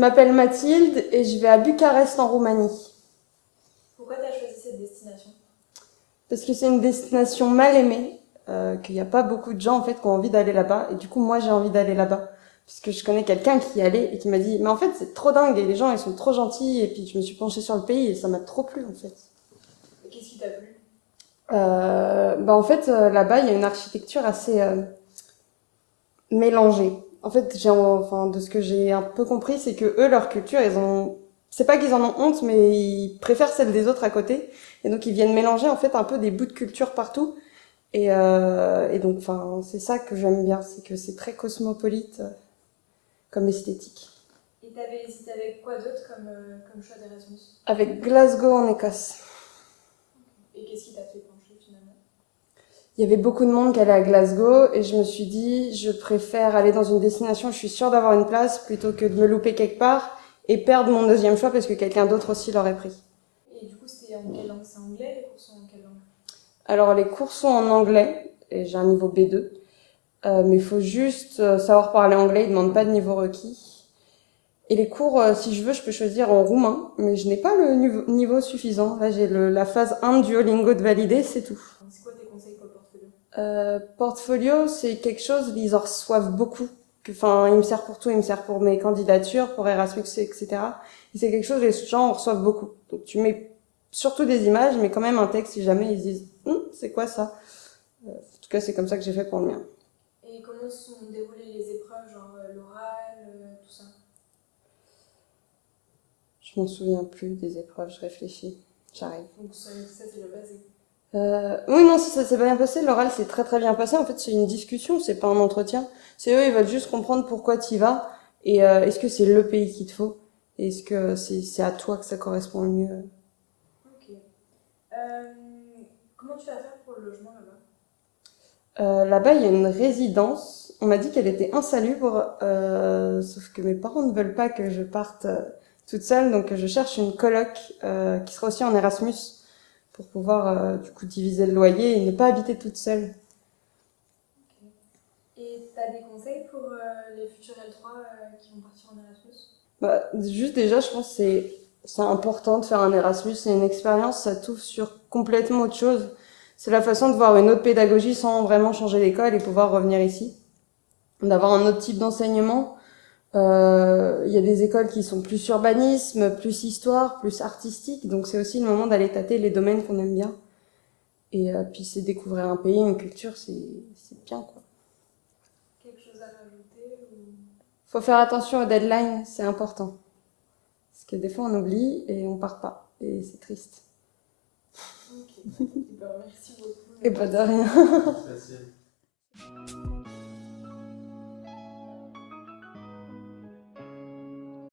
Je m'appelle Mathilde et je vais à Bucarest en Roumanie. Pourquoi tu as choisi cette destination? Parce que c'est une destination mal aimée, qu'il n'y a pas beaucoup de gens en fait qui ont envie d'aller là-bas. Et du coup, moi j'ai envie d'aller là-bas. Puisque je connais quelqu'un qui y allait et qui m'a dit mais en fait c'est trop dingue et les gens ils sont trop gentils. Et puis je me suis penchée sur le pays et ça m'a trop plu en fait. Et qu'est-ce qui t'a plu? En fait là-bas il y a une architecture assez mélangée. En fait, enfin, de ce que j'ai un peu compris, c'est que eux, leur culture, c'est pas qu'ils en ont honte, mais ils préfèrent celle des autres à côté. Et donc, ils viennent mélanger, en fait, un peu des bouts de culture partout. Et donc, enfin, c'est ça que j'aime bien, c'est que c'est très cosmopolite comme esthétique. Et t'avais hésité avec quoi d'autre comme choix d'Erasmus? Avec Glasgow en Écosse. Et qu'est-ce qui t'a fait pencher finalement? Il y avait beaucoup de monde qui allait à Glasgow et je me suis dit, je préfère aller dans une destination où je suis sûre d'avoir une place plutôt que de me louper quelque part et perdre mon deuxième choix parce que quelqu'un d'autre aussi l'aurait pris. Et du coup, c'est en quelle langue? C'est anglais? Les cours sont en quelle langue? Alors les cours sont en anglais et j'ai un niveau B2, mais il faut juste savoir parler anglais, ils ne demandent pas de niveau requis. Et les cours, si je veux, je peux choisir en roumain, mais je n'ai pas le niveau suffisant. Là, j'ai la phase 1 de Duolingo de valider, c'est tout. C'est quoi tes conseils pour le portfolio? Portfolio, c'est quelque chose, ils en reçoivent beaucoup. Enfin, il me sert pour tout, il me sert pour mes candidatures, pour Erasmus, etc. Et c'est quelque chose, les gens en reçoivent beaucoup. Donc tu mets surtout des images, mais quand même un texte si jamais ils se disent c'est quoi ça? En tout cas, c'est comme ça que j'ai fait pour le mien. Et comment se sont déroulées les épreuves, genre l'oral, tout ça? Je m'en souviens plus des épreuves, je réfléchis. J'arrive. Donc ça c'est bien passé. Oui, non, si ça s'est bien passé, l'oral s'est très très bien passé. En fait, c'est une discussion, c'est pas un entretien. C'est eux, ils veulent juste comprendre pourquoi tu y vas et est-ce que c'est le pays qu'il te faut et est-ce que c'est à toi que ça correspond le mieux. Ok. Comment tu vas faire pour le logement là-bas? Là-bas, il y a une résidence. On m'a dit qu'elle était insalubre, sauf que mes parents ne veulent pas que je parte toute seule, donc je cherche une coloc qui sera aussi en Erasmus pour pouvoir du coup diviser le loyer et ne pas habiter toute seule. Ok. Et t'as des conseils pour les futurs L3 qui vont partir en Erasmus? Juste déjà, je pense que c'est important de faire un Erasmus, c'est une expérience, ça t'ouvre sur complètement autre chose. C'est la façon de voir une autre pédagogie sans vraiment changer d'école et pouvoir revenir ici. D'avoir un autre type d'enseignement. Il y a des écoles qui sont plus urbanisme, plus histoire, plus artistique, donc c'est aussi le moment d'aller tâter les domaines qu'on aime bien. Et puis c'est découvrir un pays, une culture, c'est bien quoi. Quelque chose à rajouter ou... Faut faire attention aux deadlines, c'est important. Parce que des fois on oublie et on part pas, et c'est triste. Ok. Merci beaucoup. Et pas de rien. Facile.